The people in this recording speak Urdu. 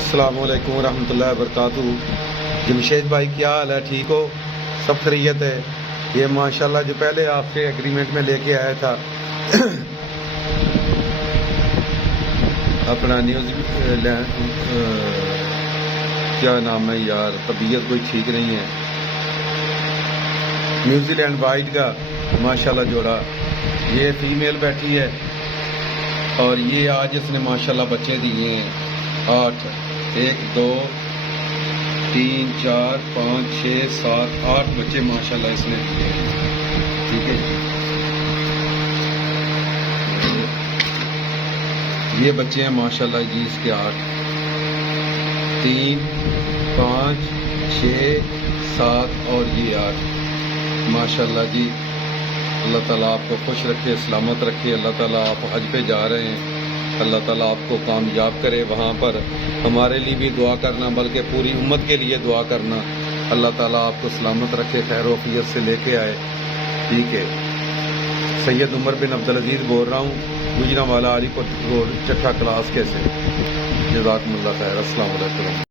السلام علیکم ورحمۃ اللہ وبرکاتہ۔ جمشید بھائی کیا حال ہے؟ ٹھیک ہو؟ سب خیریت ہے؟ یہ ماشاءاللہ جو پہلے آپ سے ایگریمنٹ میں لے کے آیا تھا اپنا نیوز کیا نام ہے یار، طبیعت کوئی ٹھیک نہیں ہے، نیوزی لینڈ وائٹ کا ماشاءاللہ جوڑا، یہ فیمیل بیٹھی ہے اور یہ آج اس نے ماشاءاللہ بچے دیے ہیں 8، 1 2 3 4 5 6 7 8 بچے ماشاءاللہ اس نے دیے ہیں۔ ٹھیک ہے یہ بچے ہیں ماشاءاللہ جی، اس کے 8 3 5 6 7 اور یہ 8 ماشاءاللہ جی۔ اللہ تعالیٰ آپ کو خوش رکھے، سلامت رکھے۔ اللہ تعالیٰ آپ حج پہ جا رہے ہیں، اللہ تعالیٰ آپ کو کامیاب کرے۔ وہاں پر ہمارے لیے بھی دعا کرنا، بلکہ پوری امت کے لیے دعا کرنا۔ اللہ تعالیٰ آپ کو سلامت رکھے، خیر و عافیت سے لے کے آئے۔ ٹھیک ہے، سید عمر بن عبدالعزیز بول رہا ہوں، گجرانوالہ علی پور روڈ، چٹھا کلاس کے سے۔ جزاکم اللہ خیر، السلام علیکم۔